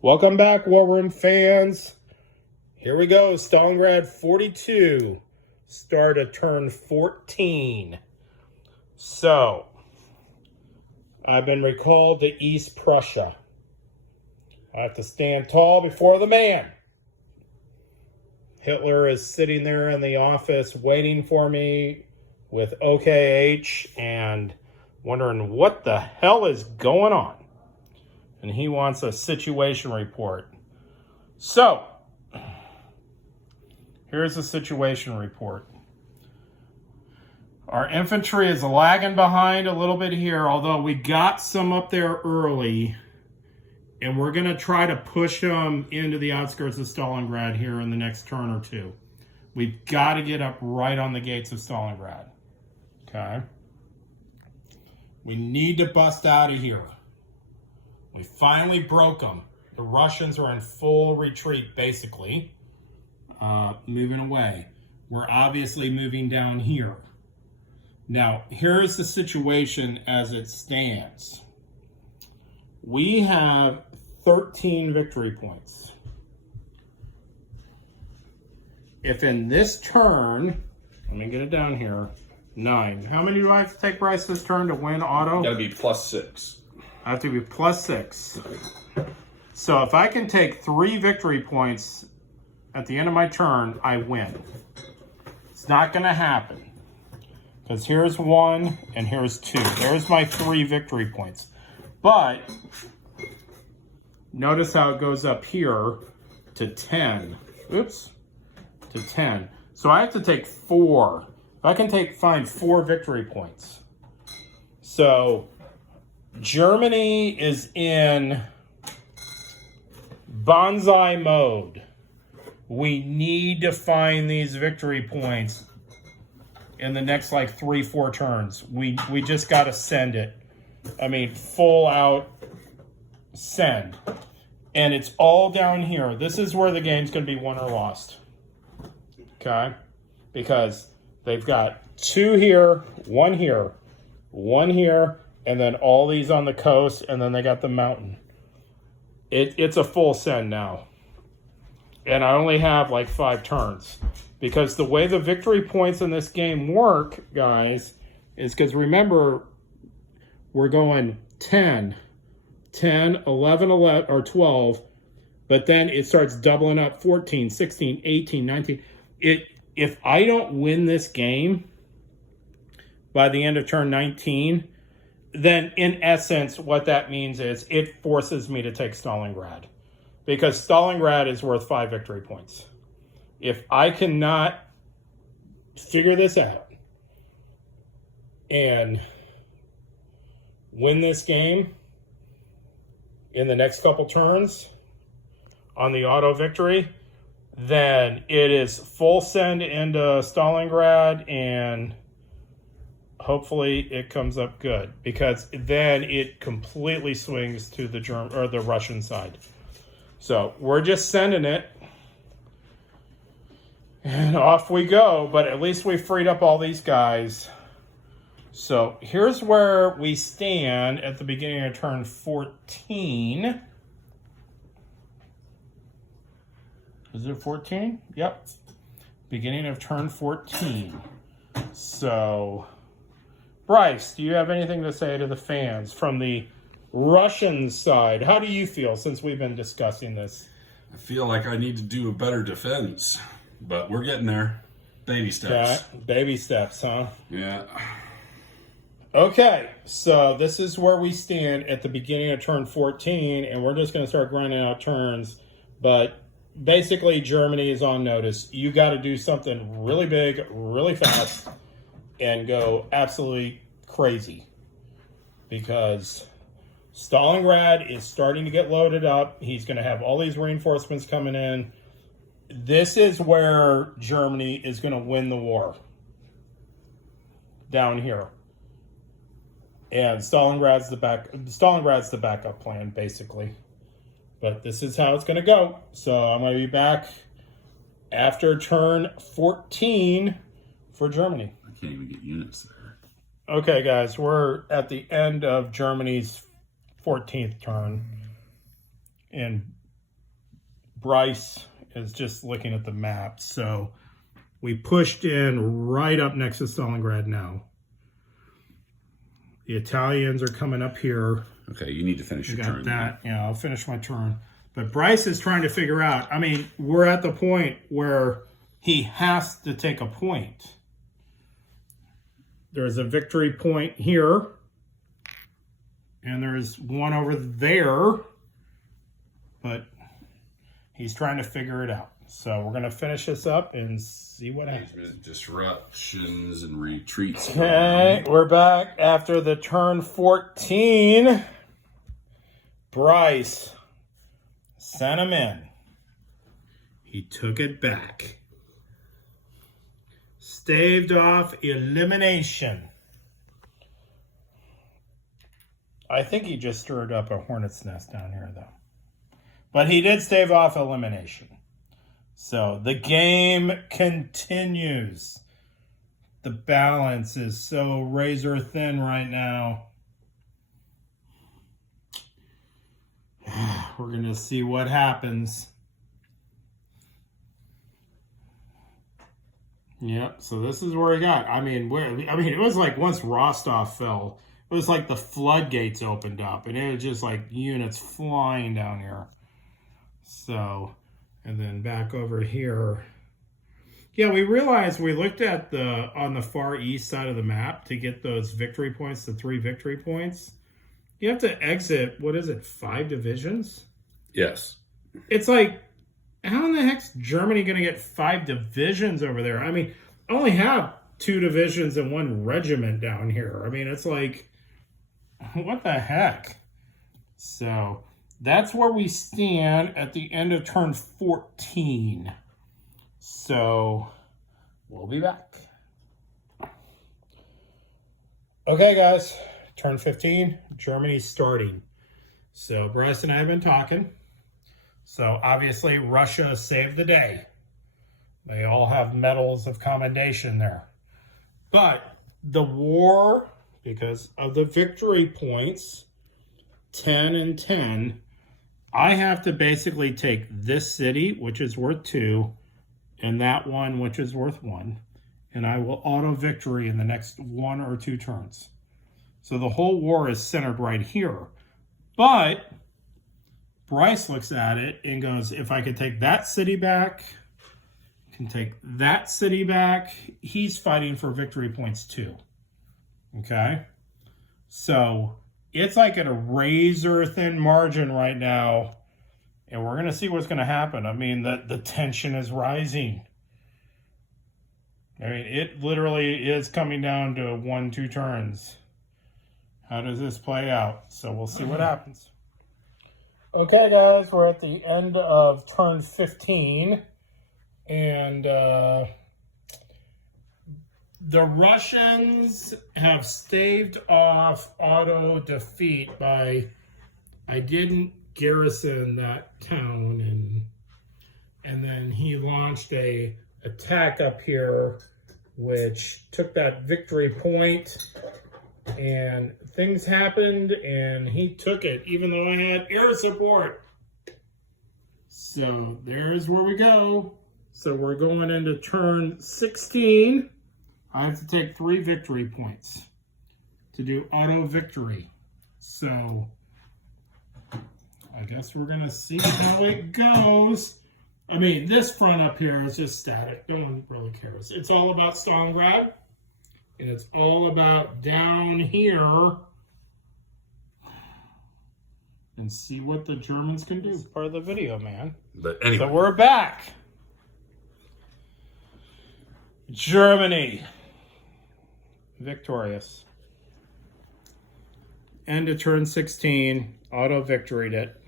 Welcome back, War Room fans. Here we go, Stalingrad 42. Start of turn 14. So, I've been recalled to East Prussia. I have to stand tall before the man. Hitler is sitting there in the office waiting for me with OKH and wondering what the hell is going on. And he wants a situation report. So, here's the situation report. Our infantry is lagging behind a little bit here, although we got some up there early. And we're going to try to push them into the outskirts of Stalingrad here in the next turn or two. We've got to get up right on the gates of Stalingrad. Okay? We need to bust out of here. We finally broke them. The Russians are in full retreat, basically. Moving away. We're obviously moving down here. Now, here's the situation as it stands. We have 13 victory points. If in this turn, let me get it down here, 9. How many do I have to take, Bryce, this turn to win auto? Got to be +6. I have to be +6. So if I can take 3 victory points at the end of my turn, I win. It's not going to happen. Because here's 1 and here's 2. There's my 3 victory points. But notice how it goes up here to 10. Oops. To 10. So I have to take 4. If I can find 4 victory points. So Germany is in bonsai mode. We need to find these victory points in the next like 3-4 turns. We just got to send it. I mean, full out send. And it's all down here. This is where the game's going to be won or lost. Okay? Because they've got 2 here, 1 here, 1 here, and then all these on the coast, and then they got the mountain. It's a full send now. And I only have like 5 turns. Because the way the victory points in this game work, guys, is because remember, we're going 10, 11, 11, or 12, but then it starts doubling up 14, 16, 18, 19. If I don't win this game by the end of turn 19, then in essence, what that means is it forces me to take Stalingrad. Because Stalingrad is worth 5 victory points. If I cannot figure this out and win this game in the next couple turns on the auto victory, then it is full send into Stalingrad, and hopefully it comes up good, because then it completely swings to the German or the Russian side. So we're just sending it, and off we go. But at least we freed up all these guys. So here's where we stand at the beginning of turn 14. Is it 14? Yep. Beginning of turn 14. So, Bryce, do you have anything to say to the fans from the Russian side? How do you feel since we've been discussing this? I feel like I need to do a better defense, but we're getting there. Baby steps. Okay. Baby steps, huh? Yeah. Okay, so this is where we stand at the beginning of turn 14, and we're just going to start grinding out turns. But basically, Germany is on notice. You got to do something really big, really fast, and go absolutely crazy. Because Stalingrad is starting to get loaded up. He's going to have all these reinforcements coming in. This is where Germany is going to win the war. Down here. And Stalingrad's the backup plan, basically. But this is how it's going to go. So I'm going to be back after turn 14 for Germany. I can't even get units there. Okay, guys, we're at the end of Germany's 14th turn. And Bryce is just looking at the map. So we pushed in right up next to Stalingrad now. The Italians are coming up here. Okay, you need to finish your Got turn. that. Yeah, I'll finish my turn. But Bryce is trying to figure out. I mean, we're at the point where he has to take a point. There's a victory point here. And there's one over there. But he's trying to figure it out. So we're going to finish this up and see what happens. Disruptions and retreats. Okay, we're back after the turn 14. Bryce sent him in. He took it back. Staved off elimination. I think he just stirred up a hornet's nest down here, though. But he did stave off elimination. So the game continues. The balance is so razor thin right now. We're going to see what happens. Yep, so this is where he got. I mean, it was like once Rostov fell, it was like the floodgates opened up, and it was just like units flying down here. So, and then back over here. Yeah, we realized we looked at on the far east side of the map to get those victory points, the 3 victory points. You have to exit, 5 divisions? Yes. It's like, how in the heck's Germany going to get 5 divisions over there? I mean, I only have 2 divisions and 1 regiment down here. I mean, it's like, what the heck? So that's where we stand at the end of turn 14. So we'll be back. Okay, guys. Turn 15, Germany's starting. So Bryce and I have been talking. So obviously Russia saved the day. They all have medals of commendation there. But the war, because of the victory points, 10 and 10, I have to basically take this city, which is worth 2, and that one, which is worth 1, and I will auto victory in the next 1 or 2 turns. So the whole war is centered right here. But Bryce looks at it and goes, if I could take that city back, can take that city back, he's fighting for victory points too. Okay? So it's like at a razor thin margin right now. And we're going to see what's going to happen. I mean, the tension is rising. I mean, it literally is coming down to 1-2 turns. How does this play out? So we'll see what happens. Okay, guys, we're at the end of turn 15. And the Russians have staved off auto defeat by, I didn't garrison that town, and then he launched a attack up here, which took that victory point. And things happened, and he took it, even though I had air support. So there's where we go. So we're going into turn 16. I have to take 3 victory points to do auto victory. So I guess we're going to see how it goes. I mean, this front up here is just static. No one really cares. It's all about Stalingrad. And it's all about down here. And see what the Germans can do. It's part of the video, man. But anyway. So we're back. Germany. Victorious. End of turn 16. Auto victoried it.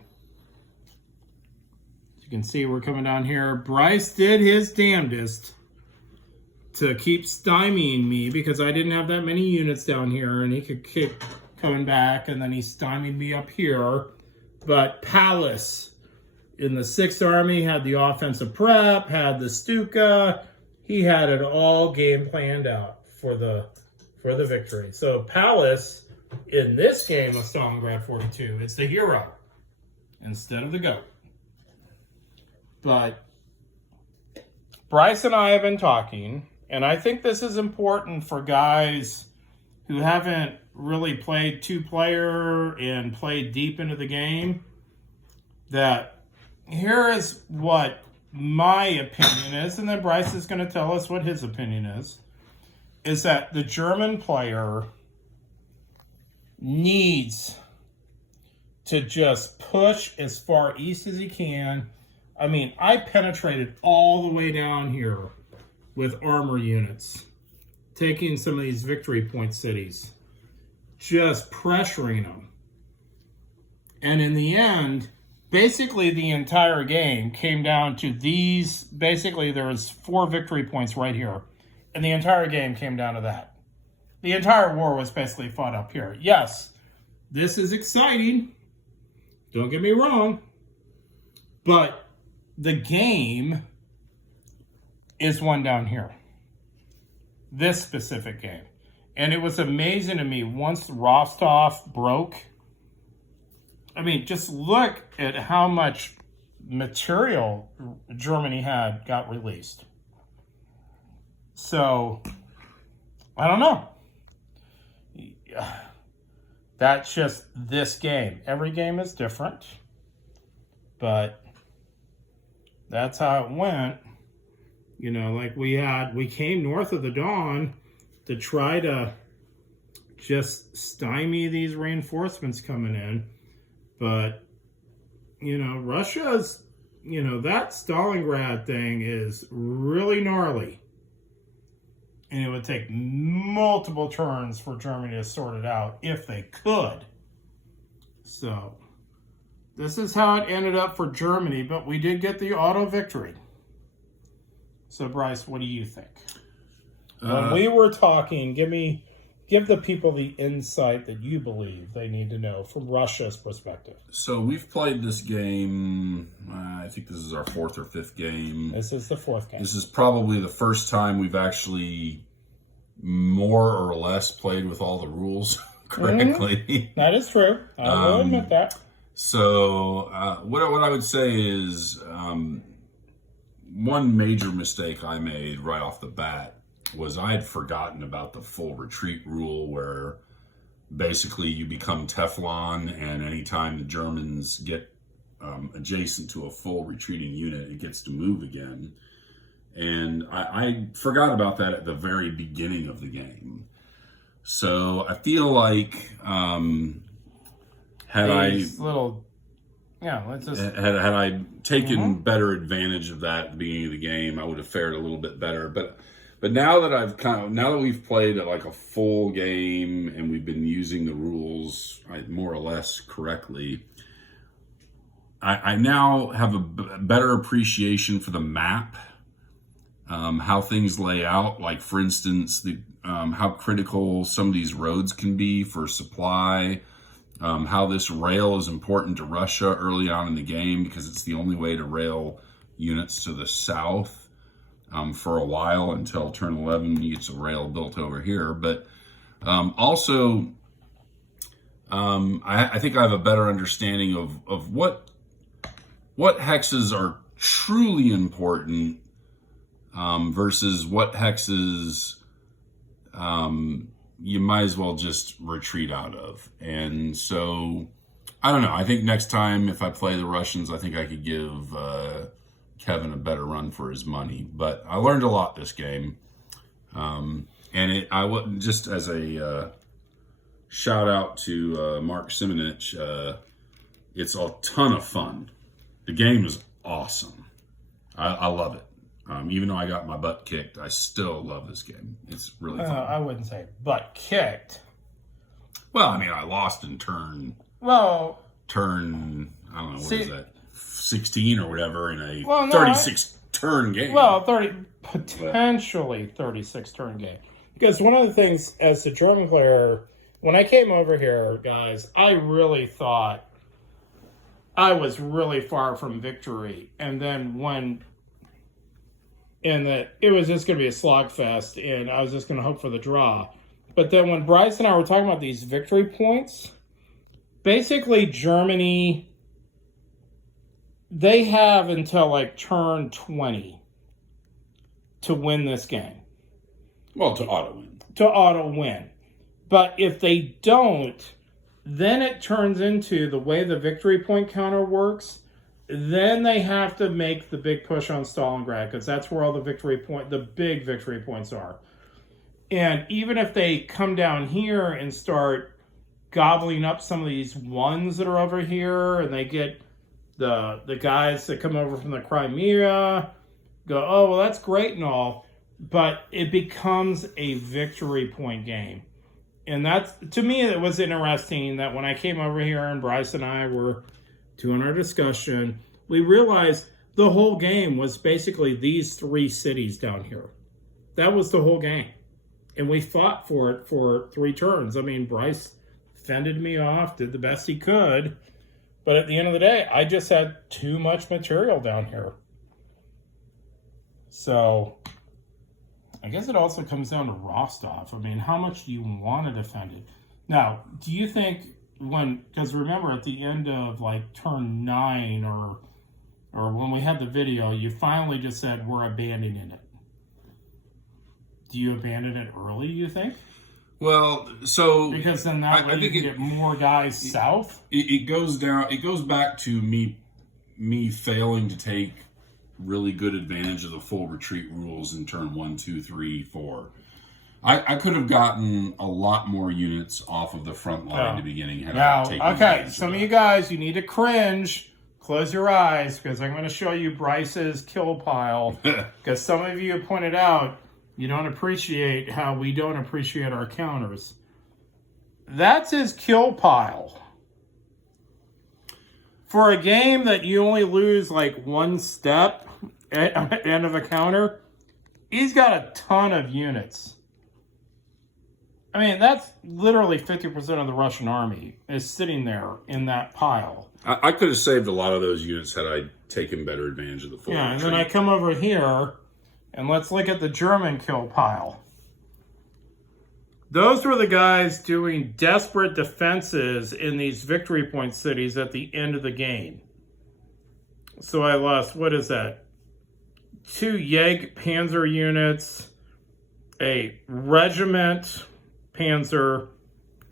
As you can see, we're coming down here. Bryce did his damnedest to keep stymieing me because I didn't have that many units down here, and he could keep coming back, and then he stymied me up here. But Pallas in the 6th Army had the offensive prep, had the Stuka. He had it all game planned out for the victory. So Pallas in this game of Stalingrad 42, it's the hero instead of the goat. But Bryce and I have been talking, and I think this is important for guys who haven't really played two-player and played deep into the game, that here is what my opinion is, and then Bryce is going to tell us what his opinion is that the German player needs to just push as far east as he can. I mean, I penetrated all the way down here with armor units, taking some of these victory point cities, just pressuring them. And in the end, basically the entire game came down to these. Basically, there was 4 victory points right here. And the entire game came down to that. The entire war was basically fought up here. Yes, this is exciting. Don't get me wrong. But the game is won down here. This specific game. And it was amazing to me once Rostov broke. I mean, just look at how much material Germany got released. So, I don't know. That's just this game. Every game is different. But that's how it went. You know, like we came north of the Don to try to just stymie these reinforcements coming in. But, you know, Russia's, you know, that Stalingrad thing is really gnarly. And it would take multiple turns for Germany to sort it out if they could. So, this is how it ended up for Germany, but we did get the auto victory. So, Bryce, what do you think? When we were talking, give the people the insight that you believe they need to know from Russia's perspective. So we've played this game, I think this is our 4th or 5th game. This is the 4th game. This is probably the first time we've actually more or less played with all the rules correctly. That is true. I will admit that. So what I would say is one major mistake I made right off the bat was I had forgotten about the full retreat rule, where basically you become Teflon, and anytime the Germans get adjacent to a full retreating unit, it gets to move again. And I forgot about that at the very beginning of the game. So I feel like had I taken better advantage of that at the beginning of the game, I would have fared a little bit better. But now that we've played like a full game and we've been using the rules more or less correctly, I now have a better appreciation for the map, how things lay out. Like, for instance, how critical some of these roads can be for supply, how this rail is important to Russia early on in the game because it's the only way to rail units to the south. For a while until turn 11 gets a rail built over here. But also, I think I have a better understanding of what hexes are truly important versus what hexes you might as well just retreat out of. And so, I don't know. I think next time if I play the Russians, I think I could give Kevin a better run for his money. But I learned a lot this game, and I would just as a shout out to Mark Simonich. It's a ton of fun. The game is awesome. I love it. Even though I got my butt kicked, I still love this game. It's really fun. I wouldn't say butt kicked. Well, I mean, I lost in turn. Well, I don't know, what is that? 16 or whatever in a 36 turn game. Well, potentially 36 turn game. Because one of the things as a German player, when I came over here, guys, I really thought I was really far from victory. And then that it was just going to be a slogfest and I was just going to hope for the draw. But then when Bryce and I were talking about these victory points, basically Germany they have until like turn 20 to win this game. Well, to auto win. To auto win. But if they don't, then it turns into the way the victory point counter works. Then they have to make the big push on Stalingrad, because that's where all the big victory points are. And even if they come down here and start gobbling up some of these ones that are over here, and they get the guys that come over from the Crimea, go, oh, well, that's great and all, but it becomes a victory point game. And that's, to me, it was interesting that when I came over here and Bryce and I were doing our discussion, we realized the whole game was basically these 3 cities down here. That was the whole game. And we fought for it for 3 turns. I mean, Bryce fended me off, did the best he could. But at the end of the day, I just had too much material down here. So, I guess it also comes down to Rostov. I mean, how much do you want to defend it? Now, do you think because remember at the end of like turn 9 or when we had the video, you finally just said, we're abandoning it. Do you abandon it early, you think? Well, so because then that way you can get more guys south. It goes down. It goes back to me failing to take really good advantage of the full retreat rules in turn 1, 2, 3, 4. I could have gotten a lot more units off of the front line to beginning. Okay, some of you guys, you need to cringe. Close your eyes, because I'm going to show you Bryce's kill pile. Because some of you have pointed out you don't appreciate how we don't appreciate our counters. That's his kill pile. For a game that you only lose like 1 step at the end of a counter, he's got a ton of units. I mean, that's literally 50% of the Russian army is sitting there in that pile. I could have saved a lot of those units had I taken better advantage of the full retreat. And then I come over here, and let's look at the German kill pile. Those were the guys doing desperate defenses in these victory point cities at the end of the game. So I lost, what is that? 2 Yeg Panzer units, a regiment Panzer,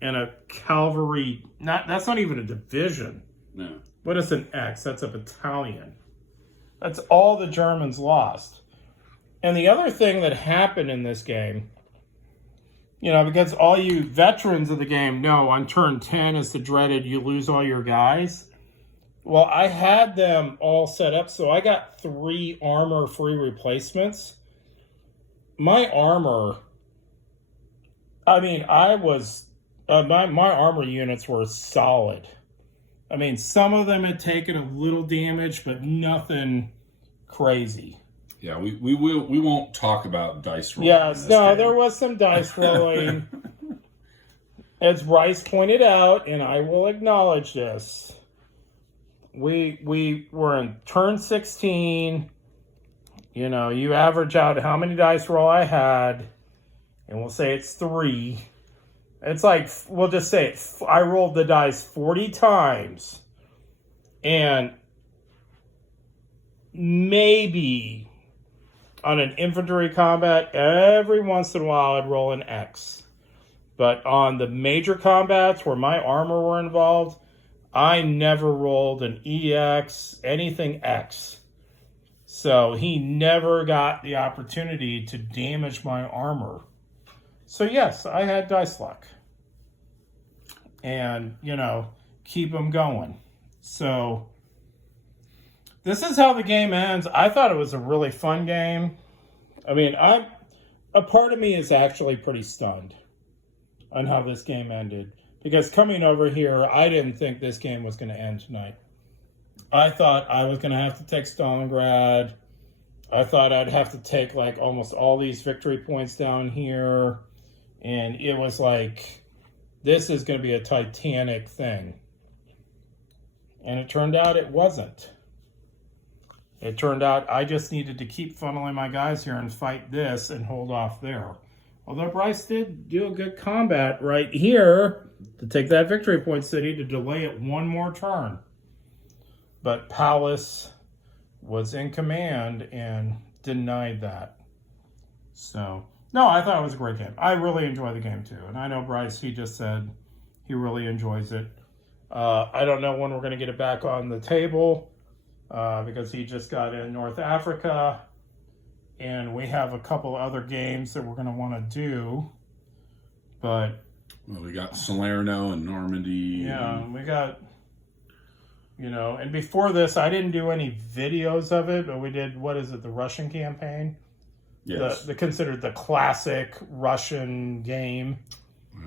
and a cavalry. That's not even a division. No. What is an X? That's a battalion. That's all the Germans lost. And the other thing that happened in this game, because all you veterans of the game know on turn 10 is the dreaded you lose all your guys. Well, I had them all set up, so I got 3 armor-free replacements. My armor, I mean, my armor units were solid. I mean, some of them had taken a little damage, but nothing crazy. Yeah, we won't talk about dice rolling. Yes, no, there was some dice rolling. As Bryce pointed out, and I will acknowledge this, we were in turn 16. You average out how many dice roll I had, and we'll say it's 3. It's like, we'll just say I rolled the dice 40 times, and maybe on an infantry combat, every once in a while I'd roll an X. But on the major combats where my armor were involved, I never rolled an EX, anything X. So he never got the opportunity to damage my armor. So yes, I had dice luck. And, keep them going. So this is how the game ends. I thought it was a really fun game. I mean, a part of me is actually pretty stunned on how this game ended. Because coming over here, I didn't think this game was going to end tonight. I thought I was going to have to take Stalingrad. I thought I'd have to take like almost all these victory points down here. And it was like, this is going to be a titanic thing. And it turned out it wasn't. It turned out I just needed to keep funneling my guys here and fight this and hold off there. Although Bryce did do a good combat right here to take that victory point city to delay it 1 more turn. but Palace was in command and denied that. So, no, I thought it was a great game. I really enjoy the game too. And I know Bryce, he just said he really enjoys it. I don't know when we're going to get it back on the table because he just got in North Africa. And we have a couple other games that we're going to want to do. But well, we got Salerno and Normandy. yeah, we got, and before this, I didn't do any videos of it, but we did, what is it, the Russian campaign? Yes. The considered the classic Russian game.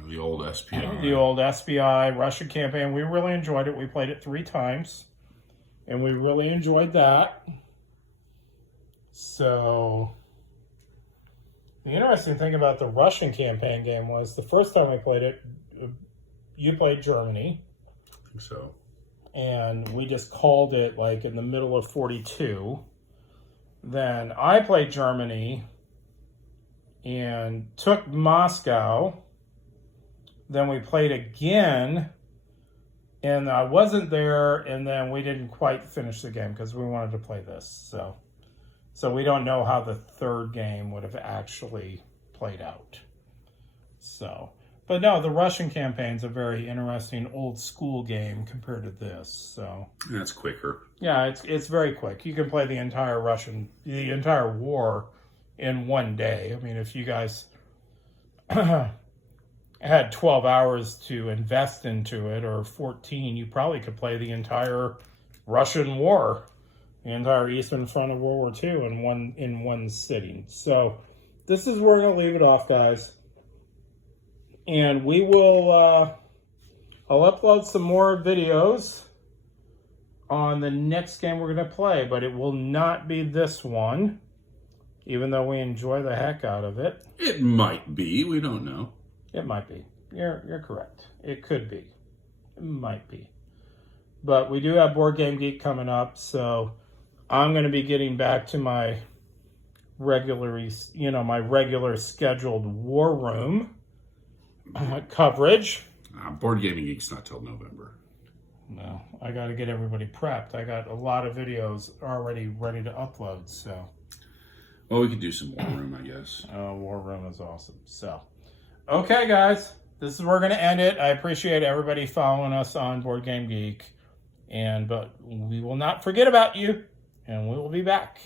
The old SPI. The old SPI Russian campaign. We really enjoyed it. We played it 3 times. And we really enjoyed that. So, the interesting thing about the Russian campaign game was the first time we played it, you played Germany. I think so. And we just called it like in the middle of 42. Then I played Germany and took Moscow. Then we played again, and I wasn't there, and then we didn't quite finish the game because we wanted to play this. So we don't know how the third game would have actually played out. But no, the Russian campaign's a very interesting old school game compared to this. So That's quicker. yeah, it's very quick. You can play the entire war in one day. I mean, if you guys had 12 hours to invest into it, or 14, you probably could play the entire Russian war, the entire Eastern Front of World War II in one sitting. So this is where we're going to leave it off, guys. And we will, I'll upload some more videos on the next game we're going to play, but it will not be this one, even though we enjoy the heck out of it. It might be. We don't know. It might be. You're correct. It could be. It might be. But we do have Board Game Geek coming up, so I'm going to be getting back to my regular scheduled War Room coverage. Board Gaming Geek's not till November. No, I got to get everybody prepped. I got a lot of videos already ready to upload, so. Well, we could do some War Room, I guess. War Room is awesome. So, okay, guys, this is where we're going to end it. I appreciate everybody following us on Board Game Geek, but we will not forget about you, and we will be back.